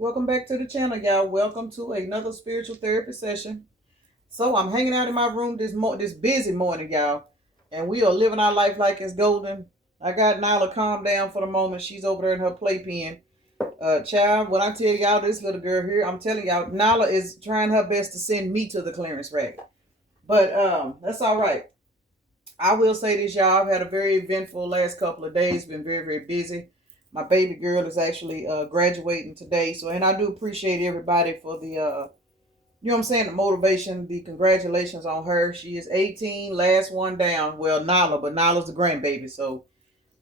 Welcome back to the channel, y'all. Welcome to another spiritual therapy session. So I'm hanging out in my room this busy morning, y'all, and we are living our life like it's golden. I got Nyla calm down for the moment. She's over there in her playpen. Child, when I tell y'all this little girl here, I'm telling y'all, Nyla is trying her best to send me to the clearance rack. But that's all right. I will say this, y'all. I've had a very eventful last couple of days. Been very, very busy. My baby girl is actually graduating today. So, and I do appreciate everybody for the, you know what I'm saying, the motivation, the congratulations on her. She is 18, last one down. Well, Nala, but Nala's the grandbaby. So,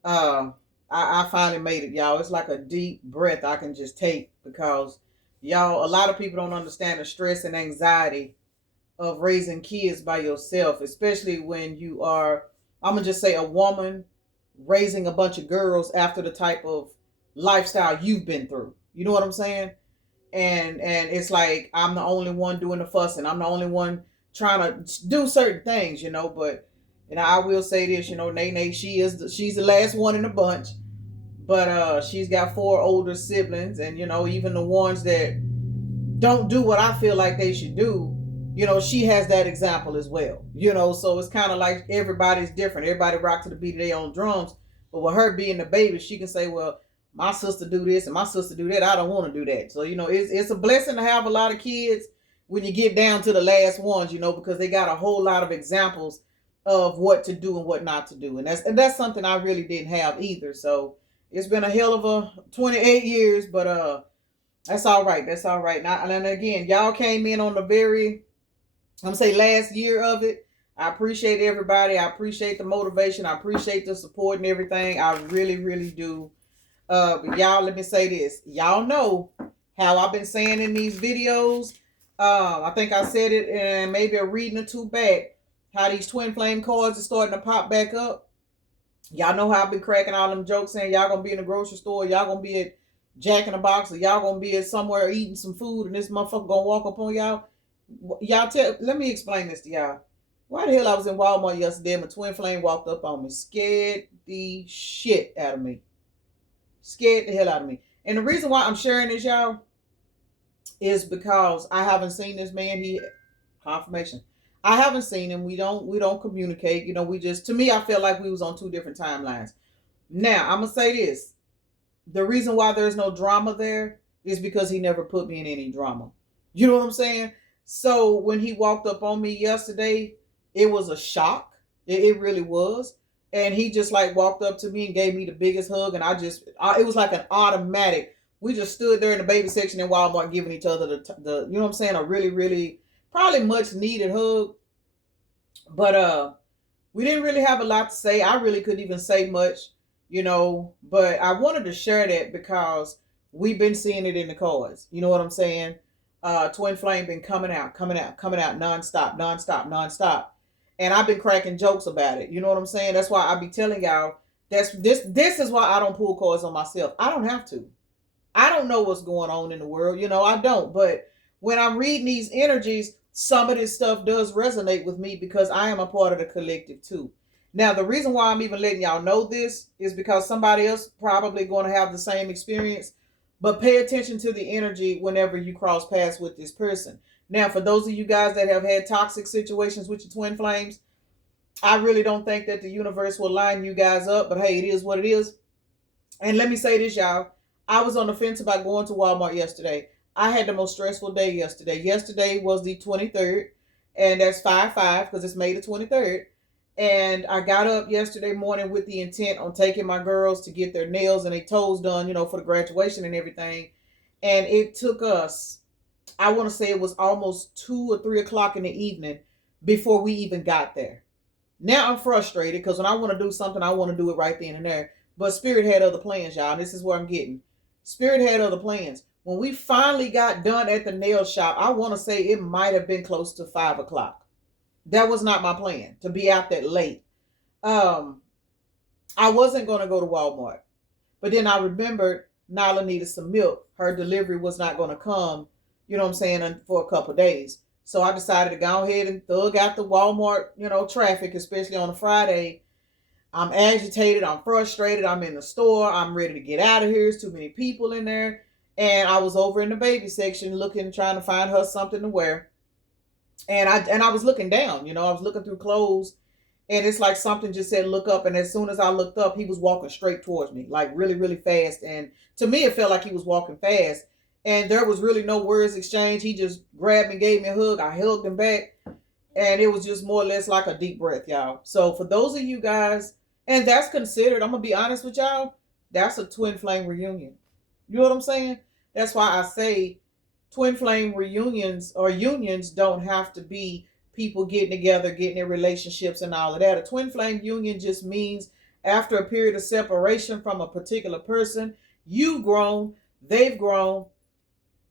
uh, I finally made it, y'all. It's like a deep breath I can just take because, y'all, a lot of people don't understand the stress and anxiety of raising kids by yourself, especially when you are, I'm gonna just say, a woman raising a bunch of girls after the type of lifestyle you've been through. You know what I'm saying? And it's like I'm the only one doing the fussing. I'm the only one trying to do certain things, But I will say this, Nene, she's the last one in the bunch, but she's got four older siblings, and even the ones that don't do what I feel like they should do, she has that example as well. So it's kind of like everybody's different. Everybody rock to the beat of their own drums. But with her being the baby, she can say, well, my sister do this and my sister do that. I don't want to do that. So, it's a blessing to have a lot of kids when you get down to the last ones, because they got a whole lot of examples of what to do and what not to do. And that's something I really didn't have either. So it's been a hell of a 28 years, but that's all right. That's all right. And again, y'all came in on the very, I'm gonna say, last year of it. I appreciate everybody. I appreciate the motivation. I appreciate the support and everything. I really, really do. But y'all, let me say this. Y'all know how I've been saying in these videos. I think I said it in maybe a reading or two back. How these twin flame cards are starting to pop back up. Y'all know how I've been cracking all them jokes saying y'all gonna be in the grocery store, y'all gonna be at Jack in the Box, or y'all gonna be at somewhere eating some food, and this motherfucker gonna walk up on y'all. Let me explain this to y'all. Why the hell I was in Walmart yesterday and my twin flame walked up on me, scared the shit out of me, scared the hell out of me. And the reason why I'm sharing this, y'all, is because I haven't seen this man. He confirmation. I haven't seen him. We don't communicate. We just, to me, I felt like we was on two different timelines. Now, I'm gonna say this. The reason why there's no drama there is because he never put me in any drama. You know what I'm saying? So when he walked up on me yesterday, it was a shock. It really was. And he just like walked up to me and gave me the biggest hug. And it was like an automatic. We just stood there in the baby section in Walmart giving each other the you know what I'm saying, a really, really, probably much needed hug. But we didn't really have a lot to say. I really couldn't even say much, but I wanted to share that because we've been seeing it in the cards. You know what I'm saying? Twin Flame been coming out, coming out, coming out nonstop, nonstop, nonstop. And I've been cracking jokes about it. You know what I'm saying? That's why I be telling y'all this is why I don't pull cards on myself. I don't have to. I don't know what's going on in the world. I don't. But when I'm reading these energies, some of this stuff does resonate with me because I am a part of the collective too. Now, the reason why I'm even letting y'all know this is because somebody else probably going to have the same experience. But pay attention to the energy whenever you cross paths with this person. Now, for those of you guys that have had toxic situations with your twin flames, I really don't think that the universe will line you guys up. But hey, it is what it is. And let me say this, y'all. I was on the fence about going to Walmart yesterday. I had the most stressful day yesterday. Yesterday was the 23rd, and that's 5/5 because it's May the 23rd. And I got up yesterday morning with the intent on taking my girls to get their nails and their toes done, for the graduation and everything. And it took us, I want to say it was almost 2 or 3 o'clock in the evening before we even got there. Now I'm frustrated because when I want to do something, I want to do it right then and there. But Spirit had other plans, y'all. And this is where I'm getting. Spirit had other plans. When we finally got done at the nail shop, I want to say it might have been close to 5 o'clock. That was not my plan to be out that late. Um, I wasn't going to go to Walmart. But then I remembered Nala needed some milk. Her delivery was not going to come, you know what I'm saying, for a couple of days. So I decided to go ahead and thug out the Walmart, traffic, especially on a Friday. I'm agitated. I'm frustrated. I'm in the store. I'm ready to get out of here. There's too many people in there. And I was over in the baby section looking, trying to find her something to wear. And I was looking down, I was looking through clothes, and it's like something just said look up, and as soon as I looked up, he was walking straight towards me, like really, really fast. And to me it felt like he was walking fast, and there was really no words exchanged. He just grabbed me, gave me a hug, I hugged him back, and it was just more or less like a deep breath, y'all. So for those of you guys, and that's considered, I'm gonna be honest with y'all, that's a twin flame reunion. You know what I'm saying? That's why I say twin flame reunions or unions don't have to be people getting together, getting in relationships and all of that. A twin flame union just means after a period of separation from a particular person, you've grown, they've grown,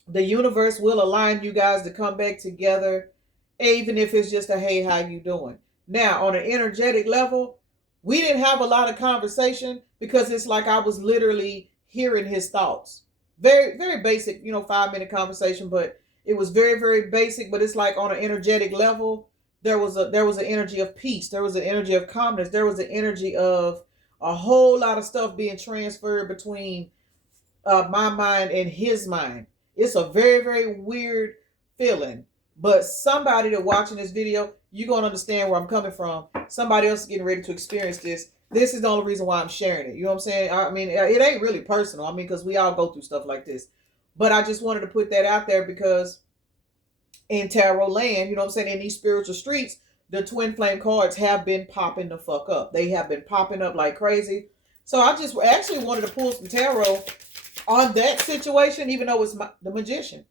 the universe will align you guys to come back together, even if it's just a hey, how you doing? Now, on an energetic level, we didn't have a lot of conversation because it's like I was literally hearing his thoughts. Very, very basic, 5-minute conversation, but it was very, very basic. But it's like on an energetic level, there was an energy of peace, there was an energy of calmness, there was an energy of a whole lot of stuff being transferred between my mind and his mind. It's a very, very weird feeling. But somebody that watching this video, you're going to understand where I'm coming from. Somebody else is getting ready to experience this. This is the only reason why I'm sharing it. You know what I'm saying? I mean, it ain't really personal. I mean, because we all go through stuff like this. But I just wanted to put that out there because in tarot land, you know what I'm saying, in these spiritual streets, the twin flame cards have been popping the fuck up. They have been popping up like crazy. So I just actually wanted to pull some tarot on that situation, even though it's the magician.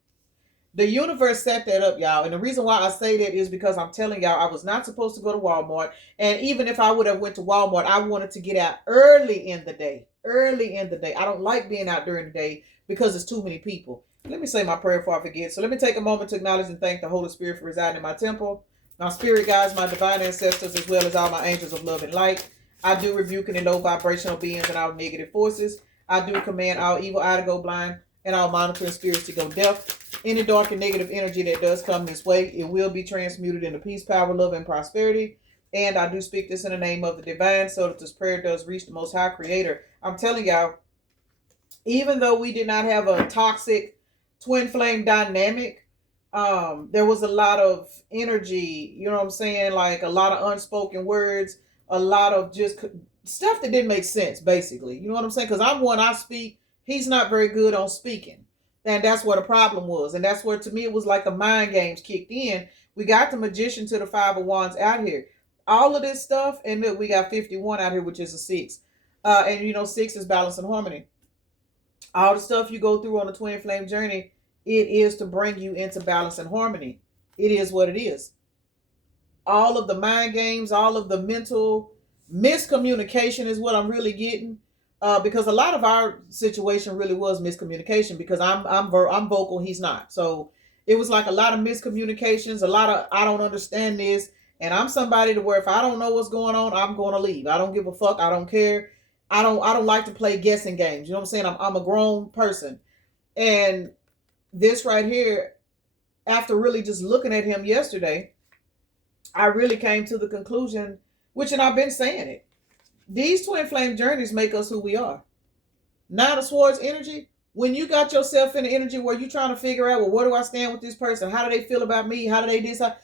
The universe set that up, y'all. And the reason why I say that is because I'm telling y'all, I was not supposed to go to Walmart. And even if I would have went to Walmart, I wanted to get out early in the day. Early in the day. I don't like being out during the day because it's too many people. Let me say my prayer before I forget. So let me take a moment to acknowledge and thank the Holy Spirit for residing in my temple, my spirit guides, my divine ancestors, as well as all my angels of love and light. I do rebuke any low vibrational beings and all negative forces. I do command all evil eye to go blind and all monitoring spirits to go deaf. Any dark and negative energy that does come this way, it will be transmuted into peace, power, love, and prosperity. And I do speak this in the name of the divine so that this prayer does reach the Most High Creator. I'm telling y'all, even though we did not have a toxic twin flame dynamic, there was a lot of energy, you know what I'm saying? Like a lot of unspoken words, a lot of just stuff that didn't make sense, basically. You know what I'm saying? Because I'm one, I speak. He's not very good on speaking. And that's what the problem was. And that's where, to me, it was like the mind games kicked in. We got the magician to the 5 of wands out here. All of this stuff, and look, we got 51 out here, which is a 6. And 6 is balance and harmony. All the stuff you go through on the twin flame journey, it is to bring you into balance and harmony. It is what it is. All of the mind games, all of the mental miscommunication is what I'm really getting. Because a lot of our situation really was miscommunication because I'm vocal, he's not. So it was like a lot of miscommunications, a lot of I don't understand this, and I'm somebody to where if I don't know what's going on, I'm going to leave. I don't give a fuck. I don't care. I don't like to play guessing games. You know what I'm saying? I'm a grown person, and this right here, after really just looking at him yesterday, I really came to the conclusion, which, and I've been saying it. These twin flame journeys make us who we are. Nine of Swords energy, when you got yourself in the energy where you're trying to figure out, well, where do I stand with this person? How do they feel about me? How do they decide?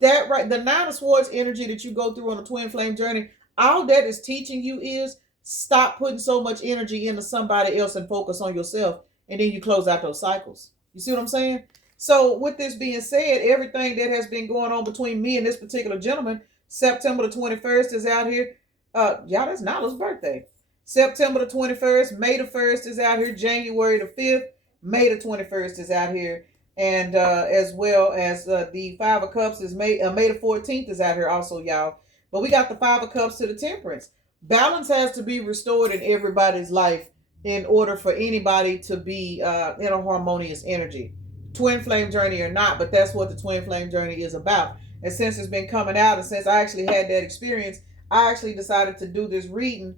That right, the Nine of Swords energy that you go through on a twin flame journey, all that is teaching you is stop putting so much energy into somebody else and focus on yourself. And then you close out those cycles. You see what I'm saying? So with this being said, everything that has been going on between me and this particular gentleman, September the 21st is out here. Y'all, that's Nala's birthday. September the 21st, May the 1st is out here, January the 5th, May the 21st is out here, and as well as the 5 of Cups is May the 14th is out here also, y'all. But we got the 5 of Cups to the Temperance. Balance has to be restored in everybody's life in order for anybody to be in a harmonious energy. Twin flame journey or not, but that's what the twin flame journey is about. And since it's been coming out, and since I actually had that experience, I actually decided to do this reading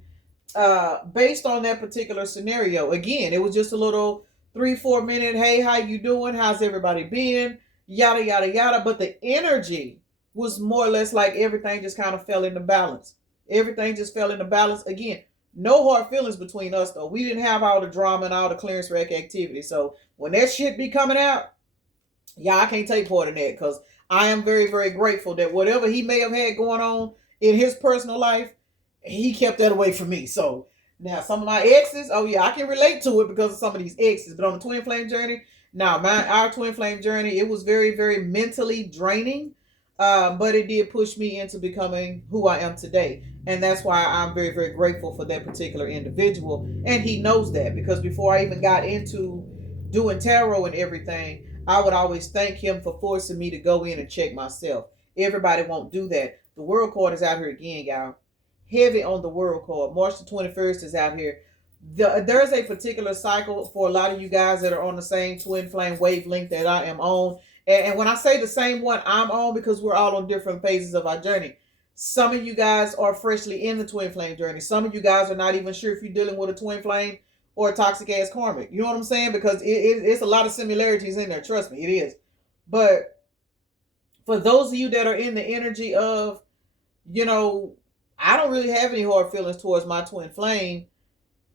based on that particular scenario. Again, it was just a little 3-4 minute, hey, how you doing? How's everybody been? Yada, yada, yada. But the energy was more or less like everything just kind of fell into balance. Everything just fell into balance. Again, No hard feelings between us though. We didn't have all the drama and all the clearance rack activity. So when that shit be coming out, yeah, I can't take part in that because I am very, very grateful that whatever he may have had going on in his personal life, he kept that away from me. So now some of my exes, oh yeah, I can relate to it because of some of these exes. But on the twin flame journey, now our twin flame journey, it was very, very mentally draining. But it did push me into becoming who I am today. And that's why I'm very, very grateful for that particular individual. And he knows that because before I even got into doing tarot and everything, I would always thank him for forcing me to go in and check myself. Everybody won't do that. The world card is out here again, y'all. Heavy on the world card. March the 21st is out here. There's a particular cycle for a lot of you guys that are on the same twin flame wavelength that I am on. And when I say the same one I'm on, because we're all on different phases of our journey. Some of you guys are freshly in the twin flame journey. Some of you guys are not even sure if you're dealing with a twin flame or a toxic ass karmic. You know what I'm saying? Because it's a lot of similarities in there. Trust me, it is. But for those of you that are in the energy of, you know, I don't really have any hard feelings towards my twin flame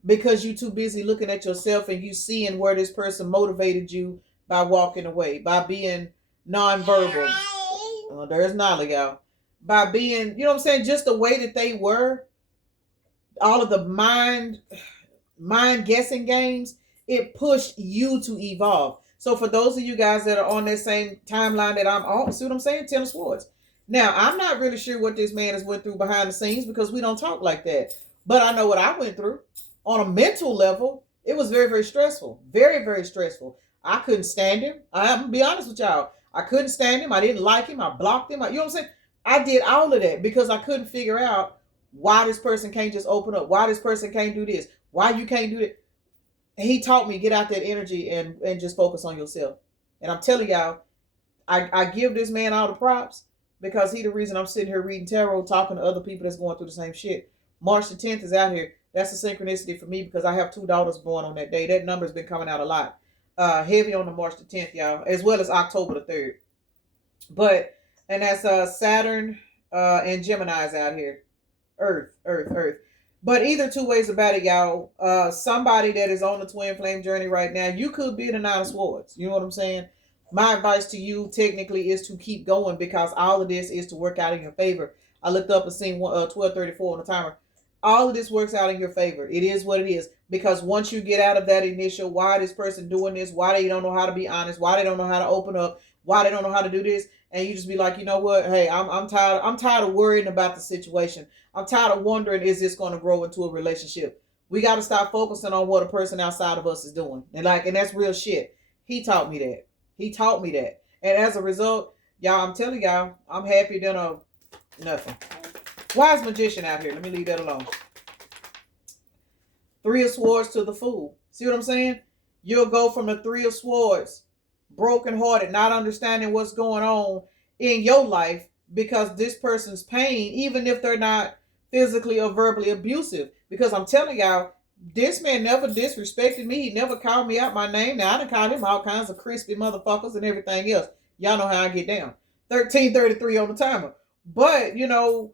because you're too busy looking at yourself and you seeing where this person motivated you by walking away, by being nonverbal. There's Nolly, y'all. By being, you know what I'm saying, just the way that they were, all of the mind guessing games, it pushed you to evolve. So for those of you guys that are on that same timeline that I'm on, see what I'm saying? Ten of Swords. Now, I'm not really sure what this man has went through behind the scenes because we don't talk like that. But I know what I went through. On a mental level, it was very, very stressful. Very, very stressful. I couldn't stand him. I'm going to be honest with y'all. I couldn't stand him. I didn't like him. I blocked him. You know what I'm saying? I did all of that because I couldn't figure out why this person can't just open up. Why this person can't do this. Why you can't do it. He taught me get out that energy and just focus on yourself. And I'm telling y'all, I give this man all the props because he the reason I'm sitting here reading tarot, talking to other people that's going through the same shit. March the 10th is out here. That's a synchronicity for me because I have 2 daughters born on that day. That number's been coming out a lot. Heavy on the March the 10th, y'all, as well as October the 3rd. But, and that's Saturn and Gemini's out here. Earth. But either two ways about it, y'all. Somebody that is on the twin flame journey right now, you could be the 9 of Swords. You know what I'm saying? My advice to you technically is to keep going because all of this is to work out in your favor. I looked up and seen 1234 on the timer. All of this works out in your favor. It is what it is. Because once you get out of that initial, why this person doing this, why they don't know how to be honest, why they don't know how to open up, why they don't know how to do this, and you just be like, you know what? Hey, I'm tired. I'm tired of worrying about the situation. I'm tired of wondering, is this going to grow into a relationship? We got to stop focusing on what a person outside of us is doing. And that's real shit. He taught me that. And as a result, y'all, I'm telling y'all, I'm happier than nothing. Wise Magician out here. Let me leave that alone. 3 of Swords to the Fool. See what I'm saying? You'll go from the 3 of Swords, brokenhearted, not understanding what's going on in your life because this person's pain, even if they're not physically or verbally abusive. Because I'm telling y'all, this man never disrespected me. He never called me out my name. Now, I done called him all kinds of crispy motherfuckers and everything else. Y'all know how I get down. 1333 on the timer. But, you know,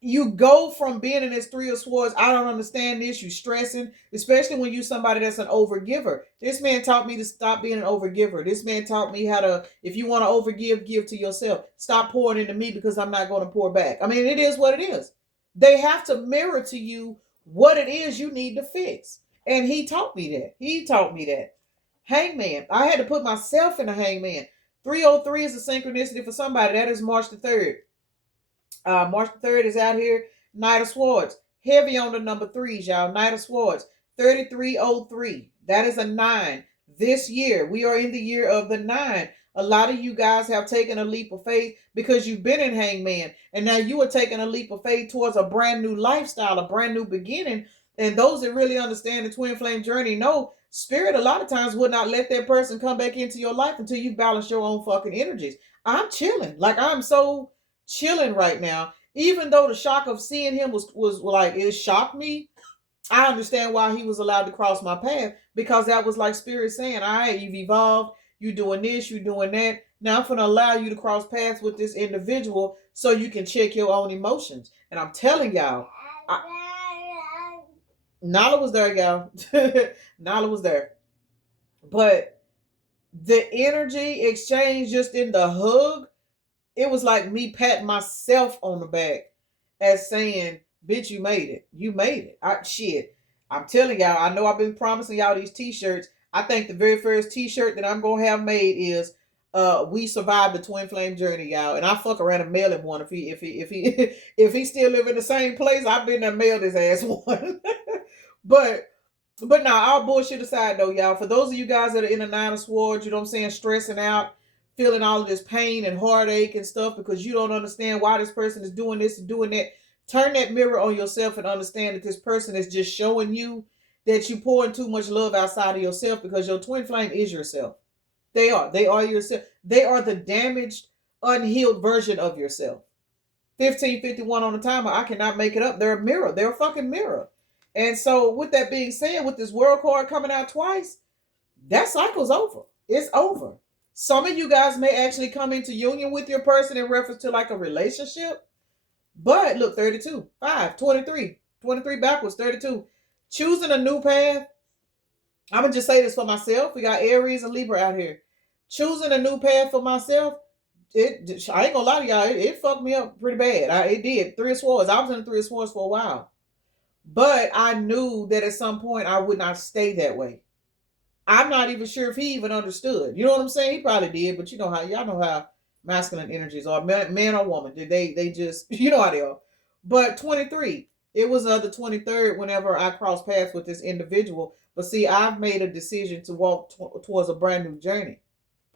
you go from being in this 3 of Swords, I don't understand this, you stressing, especially when you somebody that's an overgiver. This man taught me to stop being an overgiver. This man taught me how to, if you want to overgive, give to yourself. Stop pouring into me because I'm not going to pour back. I mean, it is what it is. They have to mirror to you what it is you need to fix. And he taught me that. Hangman. I had to put myself in a hangman. 303 is a synchronicity for somebody. That is March the 3rd. March the 3rd is out here. Knight of Swords. Heavy on the number 3s, y'all. Knight of Swords. 3303. That is a 9. This year, we are in the year of the 9. A lot of you guys have taken a leap of faith because you've been in Hangman. And now you are taking a leap of faith towards a brand new lifestyle, a brand new beginning. And those that really understand the twin flame journey know Spirit a lot of times would not let that person come back into your life until you balance your own fucking energies. I'm chilling. Like, I'm so chilling right now. Even though the shock of seeing him was like, it shocked me. I understand why he was allowed to cross my path because that was like Spirit saying, all right, you've evolved. You doing this, you doing that. Now I'm going to allow you to cross paths with this individual so you can check your own emotions. And I'm telling y'all, Nala was there, y'all. Nala was there. But the energy exchange just in the hug, it was like me patting myself on the back as saying, bitch, you made it. You made it. Shit. I'm telling y'all, I know I've been promising y'all these t-shirts. I think the very first t-shirt that I'm gonna have made is we survived the twin flame journey, y'all. And I fuck around and mail him one if he still live in the same place. I've been there mailed his ass one. but but now, all bullshit aside though, y'all, for those of you guys that are in the Nine of Swords, you know what I'm saying, stressing out, feeling all of this pain and heartache and stuff because you don't understand why this person is doing this and doing that, turn that mirror on yourself and understand that this person is just showing you that you pouring too much love outside of yourself because your twin flame is yourself. They are. They are yourself. They are the damaged, unhealed version of yourself. 1551 on the timer. I cannot make it up. They're a mirror. They're a fucking mirror. And so, with that being said, with this world card coming out twice, that cycle's over. It's over. Some of you guys may actually come into union with your person in reference to like a relationship. But look, 32, 5, 23, 23 backwards, 32. Choosing a new path. I'm going to just say this for myself. We got Aries and Libra out here. Choosing a new path for myself. I ain't gonna lie to y'all, it fucked me up pretty bad. It did. Three of Swords. I was in the Three of Swords for a while. But I knew that at some point I would not stay that way. I'm not even sure if he even understood. You know what I'm saying? He probably did, but you know how y'all know how masculine energies are, man or woman. They just you know how they are. But 23, it was the 23rd whenever I crossed paths with this individual. But see, I've made a decision to walk towards a brand new journey.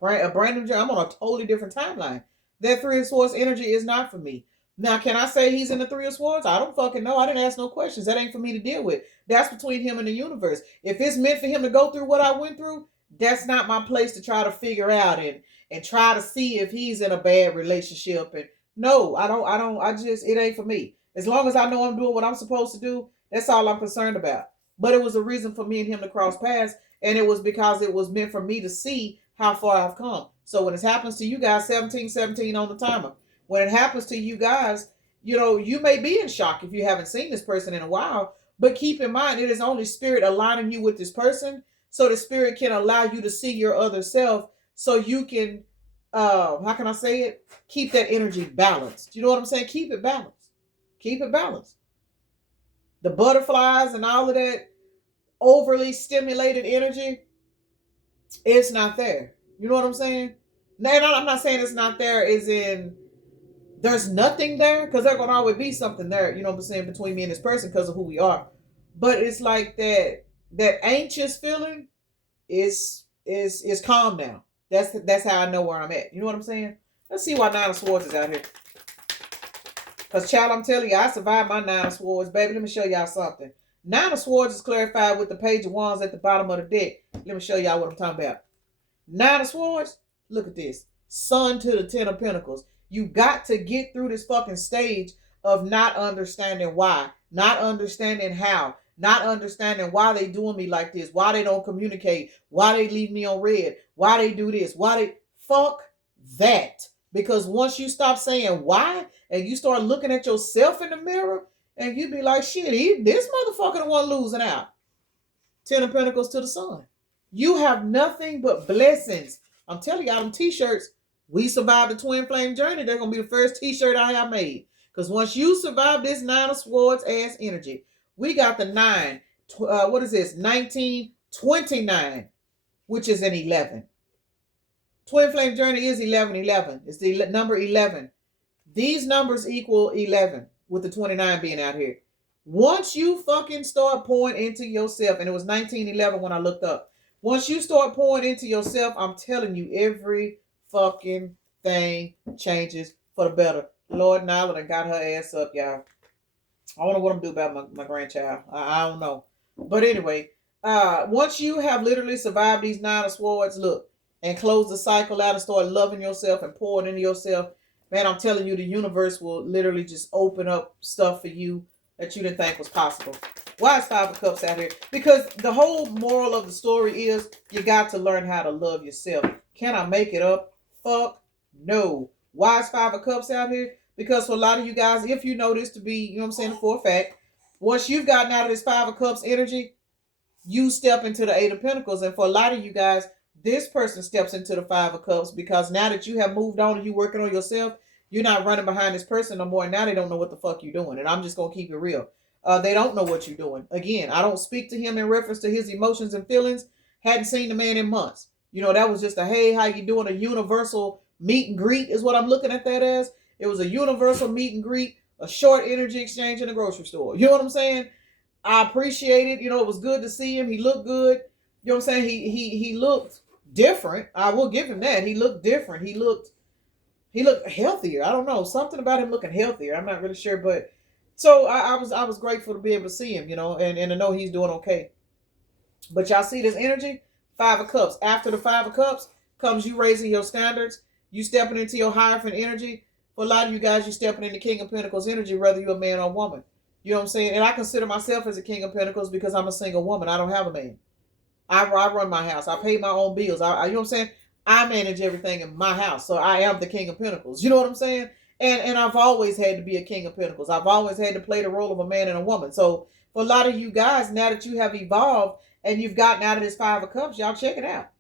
A brand new journey. I'm on a totally different timeline. That Three of Swords energy is not for me. Now, can I say he's in the Three of Swords? I don't fucking know. I didn't ask no questions. That ain't for me to deal with. That's between him and the universe. If it's meant for him to go through what I went through, that's not my place to try to figure out and try to see if he's in a bad relationship. And no, I just, it ain't for me. As long as I know I'm doing what I'm supposed to do, that's all I'm concerned about. But it was a reason for me and him to cross paths, and it was because it was meant for me to see how far I've come. So when it happens to you guys, 1717 on the timer. When it happens to you guys, you know, you may be in shock if you haven't seen this person in a while, but keep in mind, it is only spirit aligning you with this person so the spirit can allow you to see your other self so you can, how can I say it? Keep that energy balanced. You know what I'm saying? Keep it balanced. Keep it balanced. The butterflies and all of that overly stimulated energy, it's not there. You know what I'm saying? No, I'm not saying it's not there as in there's nothing there, because there's gonna always be something there, you know what I'm saying, between me and this person because of who we are. But it's like that anxious feeling is calm now. That's how I know where I'm at. You know what I'm saying? Let's see why Nine of Swords is out here. Because child, I'm telling you, I survived my Nine of Swords, baby. Let me show y'all something. Nine of Swords is clarified with the Page of Wands at the bottom of the deck. Let me show y'all what I'm talking about. Nine of Swords, look at this. Sun to the Ten of Pentacles. You got to get through this fucking stage of not understanding why, not understanding how, not understanding why they doing me like this, why they don't communicate, why they leave me on red, why they do this, why they fuck that. Because once you stop saying why and you start looking at yourself in the mirror and you be like, shit, this motherfucker the one losing out. Ten of Pentacles to the Sun. You have nothing but blessings. I'm telling y'all, them t-shirts, we survived the twin flame journey. They're going to be the first t-shirt I have made. Because once you survive this Nine of Swords ass energy, we got the 9. What is this? 1929, which is an 11. Twin flame journey is 1111. It's the number 11. These numbers equal 11 with the 29 being out here. Once you fucking start pouring into yourself, and it was 1911 when I looked up. Once you start pouring into yourself, I'm telling you, every fucking thing changes for the better. Lord Nyla done got her ass up, y'all. I don't know what I'm going to do about my grandchild. I don't know. But anyway, once you have literally survived these Nine of Swords, look, and close the cycle out and start loving yourself and pouring into yourself, man, I'm telling you, the universe will literally just open up stuff for you that you didn't think was possible. Why is Five of Cups out here? Because the whole moral of the story is you got to learn how to love yourself. Can I make it up? Fuck no. Why is Five of Cups out here? Because for a lot of you guys, if you know this to be, you know what I'm saying, for a fact, Once you've gotten out of this Five of Cups energy, you step into the Eight of Pentacles. And for a lot of you guys, this person steps into the Five of Cups because now that you have moved on and you working on yourself, you're not running behind this person no more. Now they don't know what the fuck you're doing. And I'm just going to keep it real. They don't know what you're doing. Again, I don't speak to him in reference to his emotions and feelings. Hadn't seen the man in months. You know, that was just a, hey, how you doing? A universal meet and greet is what I'm looking at that as. It was a universal meet and greet, a short energy exchange in a grocery store. You know what I'm saying? I appreciate it. You know, it was good to see him. He looked good. You know what I'm saying? He looked different. I will give him that. He looked different. He looked healthier. I don't know. Something about him looking healthier. I'm not really sure, but so I was grateful to be able to see him, you know, and to know he's doing okay. But y'all see this energy? Five of Cups. After the Five of Cups comes you raising your standards. You stepping into your Hierophant energy. For a lot of you guys, you stepping into King of Pentacles energy, whether you're a man or a woman. You know what I'm saying? And I consider myself as a King of Pentacles because I'm a single woman. I don't have a man. I run my house. I pay my own bills. You know what I'm saying? I manage everything in my house. So I am the King of Pentacles. You know what I'm saying? And I've always had to be a King of Pentacles. I've always had to play the role of a man and a woman. So for a lot of you guys, now that you have evolved and you've gotten out of this Five of Cups, y'all check it out.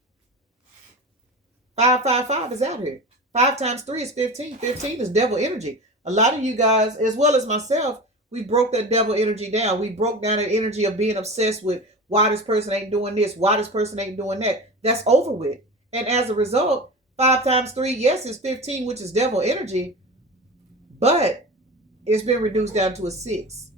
555 is out here. 5 times 3 is 15. 15 is devil energy. A lot of you guys, as well as myself, we broke that devil energy down. We broke down that energy of being obsessed with why this person ain't doing this, why this person ain't doing that. That's over with. And as a result, 5 times 3, yes, is 15, which is devil energy, but it's been reduced down to a 6.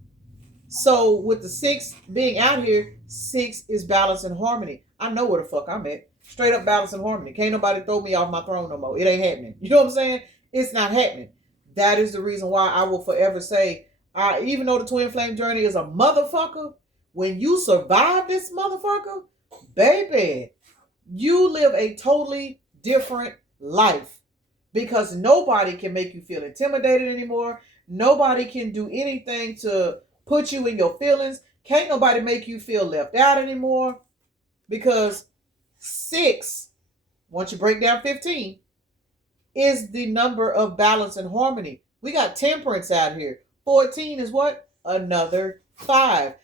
So with the 6 being out here, 6 is balance and harmony. I know where the fuck I'm at. Straight up balance and harmony. Can't nobody throw me off my throne no more. It ain't happening. You know what I'm saying? It's not happening. That is the reason why I will forever say, even though the twin flame journey is a motherfucker, when you survive this motherfucker, baby, you live a totally different life because nobody can make you feel intimidated anymore. Nobody can do anything to put you in your feelings. Can't nobody make you feel left out anymore because 6, once you break down 15, is the number of balance and harmony. We got temperance out here. 14 is what? Another 5.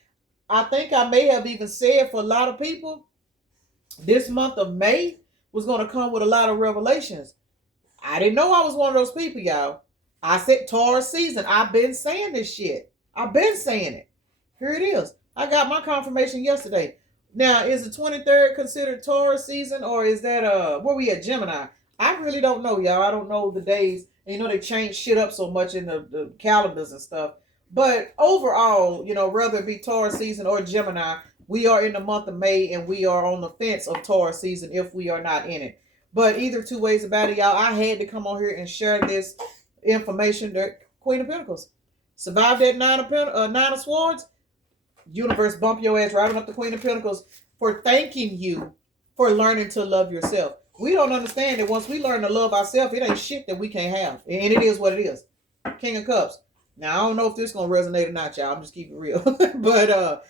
I think I may have even said for a lot of people, this month of May was going to come with a lot of revelations. I didn't know I was one of those people, y'all. I said Taurus season. I've been saying this shit. I've been saying it. Here it is. I got my confirmation yesterday. Now, is the 23rd considered Taurus season or is that, where we at, Gemini? I really don't know, y'all. I don't know the days. And, you know, they change shit up so much in the calendars and stuff. But overall, you know, whether it be Taurus season or Gemini, we are in the month of May and we are on the fence of Taurus season if we are not in it. But either two ways about it, y'all, I had to come on here and share this information. Queen of Pentacles. Survived that Nine of Swords. Universe bump your ass right up the Queen of Pentacles for thanking you for learning to love yourself. We don't understand that once we learn to love ourselves, it ain't shit that we can't have. And it is what it is. King of Cups. Now, I don't know if this is going to resonate or not, y'all. I'm just keeping it real. But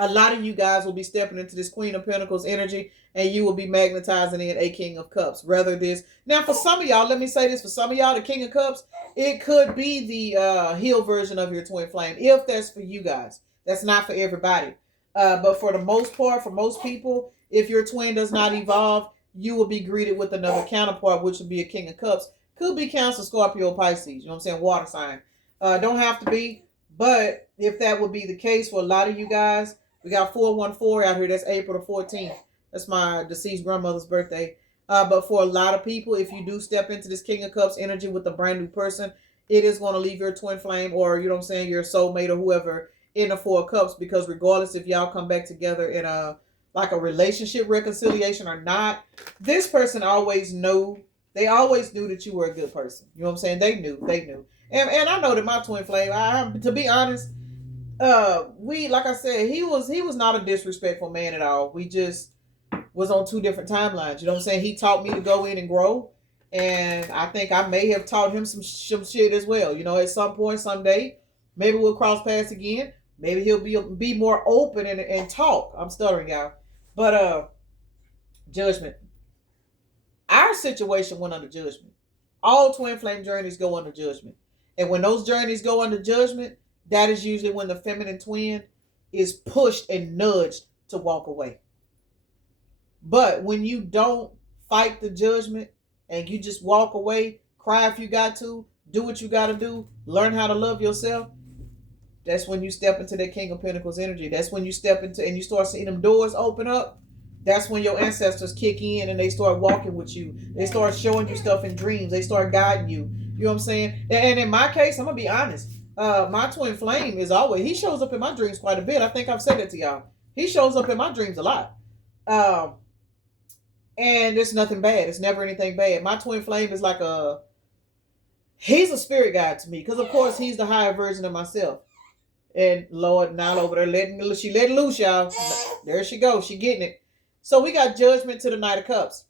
a lot of you guys will be stepping into this Queen of Pentacles energy and you will be magnetizing in a King of Cups. Rather this. Now, for some of y'all, let me say this. For some of y'all, the King of Cups, it could be the heel version of your twin flame. If that's for you guys. That's not for everybody. But for the most part, for most people, if your twin does not evolve, you will be greeted with another counterpart, which would be a King of Cups. Could be Cancer, Scorpio, Pisces. You know what I'm saying? Water sign. Don't have to be. But if that would be the case for a lot of you guys, we got 414 out here. That's April the 14th. That's my deceased grandmother's birthday. But for a lot of people, if you do step into this King of Cups energy with a brand new person, it is going to leave your twin flame or, you know what I'm saying, your soulmate or whoever in the Four of Cups. Because regardless if y'all come back together in a relationship reconciliation or not, this person always knew. They always knew that you were a good person. You know what I'm saying? They knew. And I know that my twin flame, to be honest, like I said, he was not a disrespectful man at all. We just was on two different timelines. You know what I'm saying? He taught me to go in and grow. And I think I may have taught him some shit as well. You know, at some point, someday, maybe we'll cross paths again. Maybe he'll be more open and talk. I'm stuttering, y'all. But judgment. Our situation went under judgment. All twin flame journeys go under judgment. And when those journeys go under judgment, that is usually when the feminine twin is pushed and nudged to walk away. But when you don't fight the judgment and you just walk away, cry if you got to, do what you got to do, learn how to love yourself, that's when you step into that King of Pentacles energy. That's when you step into and you start seeing them doors open up. That's when your ancestors kick in and they start walking with you. They start showing you stuff in dreams. They start guiding you. You know what I'm saying? And in my case, I'm going to be honest. My twin flame is always, he shows up in my dreams quite a bit. I think I've said it to y'all. He shows up in my dreams a lot. And it's nothing bad. It's never anything bad. My twin flame is like he's a spirit guide to me. Because, of course, he's the higher version of myself. And Lord, now over there, she let loose, y'all. There she goes. She getting it. So we got Judgment to the Knight of Cups.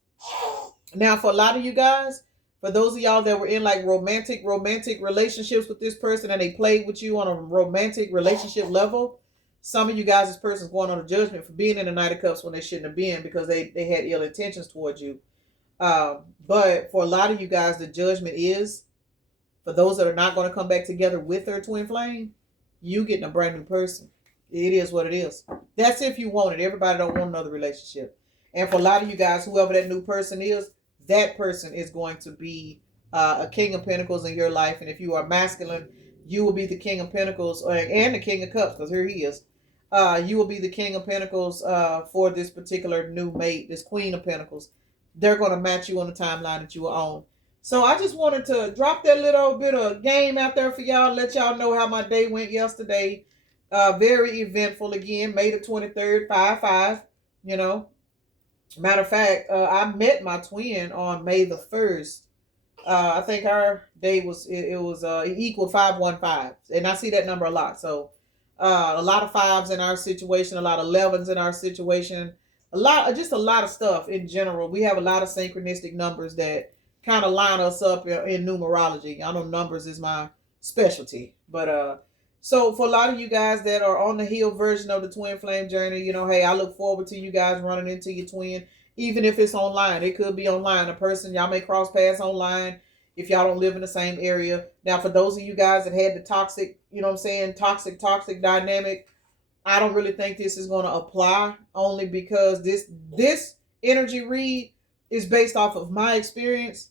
Now, for a lot of you guys, for those of y'all that were in like romantic relationships with this person and they played with you on a romantic relationship level, some of you guys, this person's going on a judgment for being in the Knight of Cups when they shouldn't have been because they had ill intentions towards you. But for a lot of you guys, the judgment is, for those that are not going to come back together with their twin flame, you getting a brand new person. It is what it is. That's if you want it. Everybody don't want another relationship. And for a lot of you guys, whoever that new person is, that person is going to be a King of Pentacles in your life. And if you are masculine, you will be the King of Pentacles and the King of Cups, because here he is. You will be the King of Pentacles for this particular new mate, this Queen of Pentacles. They're going to match you on the timeline that you are on. So I just wanted to drop that little bit of game out there for y'all, let y'all know how my day went yesterday. Very eventful again, May the 23rd, 5/5, you know. Matter of fact, I met my twin on May the 1st. I think our day was, it equaled 515. And I see that number a lot. So a lot of fives in our situation, a lot of 11s in our situation, a lot of stuff in general. We have a lot of synchronistic numbers that kind of line us up in numerology. I know numbers is my specialty. But so for a lot of you guys that are on the heel version of the twin flame journey, you know, hey, I look forward to you guys running into your twin, even if it's online. It could be online. A person, y'all may cross paths online if y'all don't live in the same area. Now, for those of you guys that had the toxic, you know what I'm saying, toxic dynamic, I don't really think this is going to apply, only because this energy read is based off of my experience.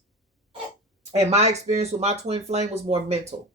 And my experience with my twin flame was more mental.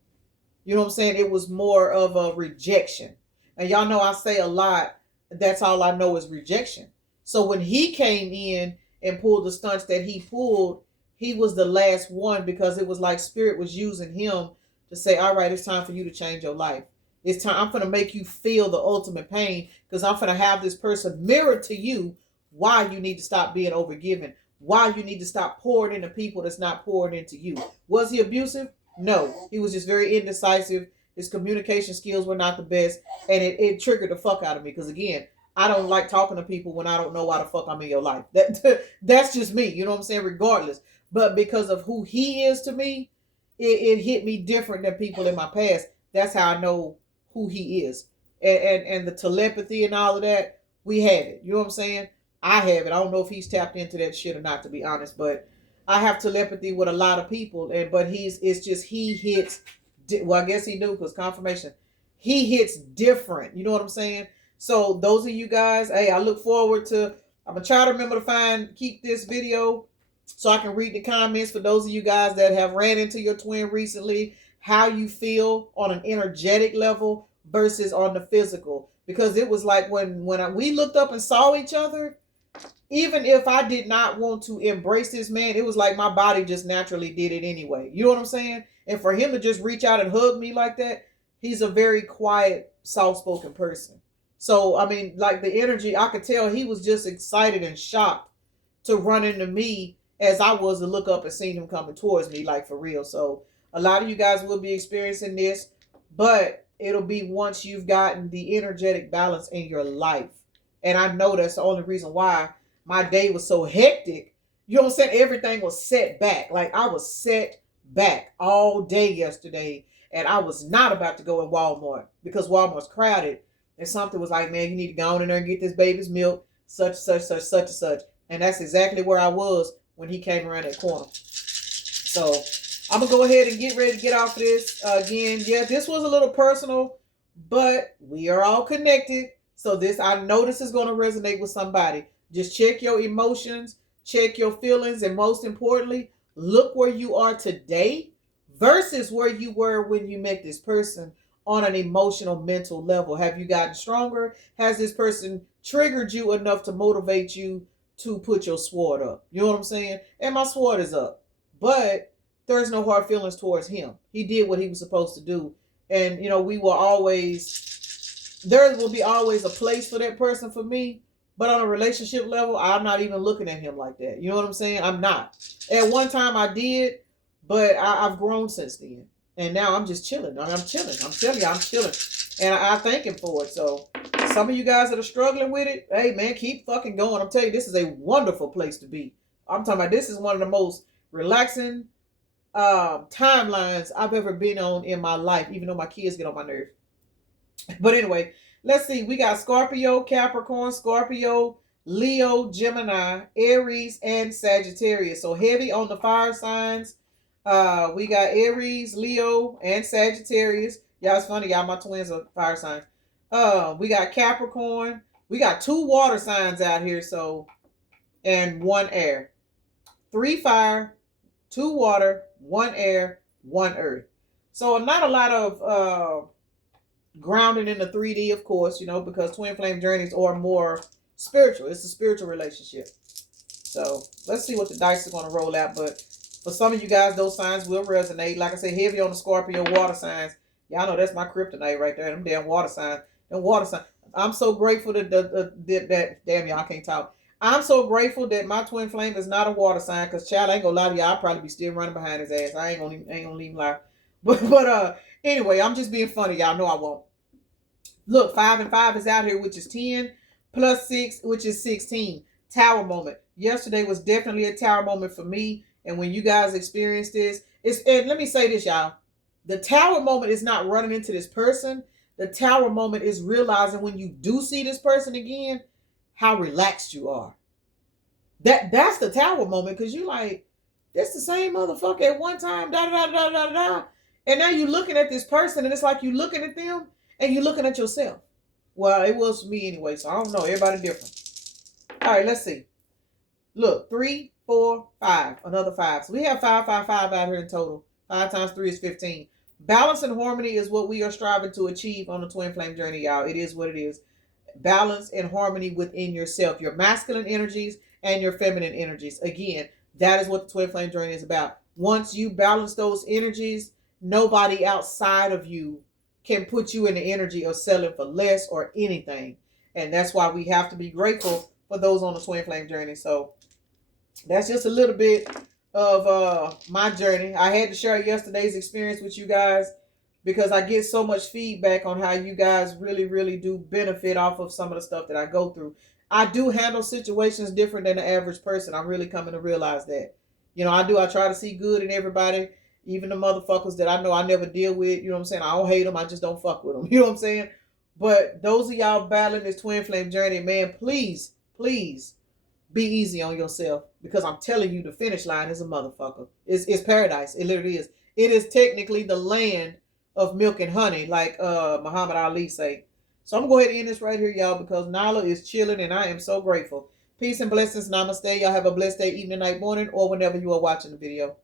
You know what I'm saying? It was more of a rejection. And y'all know I say a lot, that's all I know is rejection. So when he came in and pulled the stunts that he pulled, he was the last one, because it was like Spirit was using him to say, all right, it's time for you to change your life. It's time. I'm going to make you feel the ultimate pain, because I'm going to have this person mirror to you why you need to stop being overgiven, why you need to stop pouring into people that's not pouring into you. Was he abusive? No. He was just very indecisive. His communication skills were not the best. And it triggered the fuck out of me. Because again, I don't like talking to people when I don't know why the fuck I'm in your life. That's just me. You know what I'm saying? Regardless. But because of who he is to me, it hit me different than people in my past. That's how I know who he is. And the telepathy and all of that, we have it. You know what I'm saying? I have it. I don't know if he's tapped into that shit or not, to be honest. But I have telepathy with a lot of people. But he hits, well, I guess he knew, because confirmation. He hits different. You know what I'm saying? So those of you guys, hey, I look forward to, I'm going to try to remember to keep this video so I can read the comments for those of you guys that have ran into your twin recently, how you feel on an energetic level versus on the physical. Because it was like when we looked up and saw each other, even if I did not want to embrace this man, it was like my body just naturally did it anyway. You know what I'm saying? And for him to just reach out and hug me like that, he's a very quiet, soft-spoken person. So, I mean, like the energy, I could tell he was just excited and shocked to run into me as I was to look up and see him coming towards me, like for real. So a lot of you guys will be experiencing this, but it'll be once you've gotten the energetic balance in your life. And I know that's the only reason why my day was so hectic. You know what I'm saying? Everything was set back. Like I was set back all day yesterday, and I was not about to go in Walmart because Walmart's crowded. And something was like, man, you need to go on in there and get this baby's milk, such, such, such, such, and such. And that's exactly where I was when he came around that corner. So I'm going to go ahead and get ready to get off of this. Again, yeah, this was a little personal but we are all connected. So this, I know this is going to resonate with somebody. Just check your emotions, check your feelings, and most importantly, look where you are today versus where you were when you met this person on an emotional, mental level. Have you gotten stronger? Has this person triggered you enough to motivate you to put your sword up? You know what I'm saying? And my sword is up. But there's no hard feelings towards him. He did what he was supposed to do. And, we will always, there will be always a place for that person for me. But on a relationship level, I'm not even looking at him like that. You know what I'm saying? I'm not. At one time I did, but I've grown since then. And now I'm just chilling. I'm chilling. I'm telling you, I'm chilling. And I thank him for it. So some of you guys that are struggling with it, hey man, keep fucking going. I'm telling you, this is a wonderful place to be. I'm talking about, this is one of the most relaxing timelines I've ever been on in my life, even though my kids get on my nerves. But anyway, let's see. We got Scorpio, Capricorn, Scorpio, Leo, Gemini, Aries, and Sagittarius. So heavy on the fire signs. We got Aries, Leo, and Sagittarius. Y'all, it's funny, y'all. My twins are fire signs. We got Capricorn. We got 2 water signs out here, so, and 1 air. 3 fire, 2 water, 1 air, 1 earth. So not a lot of grounded in the 3D, of course, because twin flame journeys are more spiritual. It's a spiritual relationship. So let's see what the dice are going to roll out. But for some of you guys, those signs will resonate. Like I said, heavy on the Scorpio water signs. Y'all know that's my kryptonite right there. Them damn water signs. Them water signs. I'm so grateful that damn, y'all can't talk. I'm so grateful that my twin flame is not a water sign, because child, I ain't gonna lie to you, I'll probably be still running behind his ass. I ain't gonna leave him lie. But anyway, I'm just being funny. Y'all know I won't. Look, 5 and 5 is out here, which is 10, plus 6, which is 16. Tower moment. Yesterday was definitely a tower moment for me. And when you guys experience this, and let me say this, y'all. The tower moment is not running into this person. The tower moment is realizing when you do see this person again, how relaxed you are. That's the tower moment, because you like, that's the same motherfucker at one time, da da da da da da. And now you're looking at this person, and it's like you looking at them and you're looking at yourself. Well, it was for me anyway, so I don't know. Everybody different. All right, let's see. Look, 3, 4, 5. Another 5. So we have 5, 5, 5 out here in total. 5 times 3 is 15. Balance and harmony is what we are striving to achieve on the twin flame journey, y'all. It is what it is. Balance and harmony within yourself, your masculine energies and your feminine energies. Again, that is what the twin flame journey is about. Once you balance those energies, nobody outside of you can put you in the energy of selling for less or anything. And that's why we have to be grateful for those on the twin flame journey. So that's just a little bit of my journey. I had to share yesterday's experience with you guys, because I get so much feedback on how you guys really, really do benefit off of some of the stuff that I go through. I do handle situations different than the average person. I'm really coming to realize that. I try to see good in everybody, even the motherfuckers that I know I never deal with. You know what I'm saying? I don't hate them. I just don't fuck with them. You know what I'm saying? But those of y'all battling this twin flame journey, man, please, please be easy on yourself, because I'm telling you, the finish line is a motherfucker. It's paradise. It literally is. It is technically the land of milk and honey, like Muhammad Ali say. So I'm going to go ahead and end this right here, y'all, because Nala is chilling and I am so grateful. Peace and blessings. Namaste. Y'all have a blessed day, evening, night, morning, or whenever you are watching the video.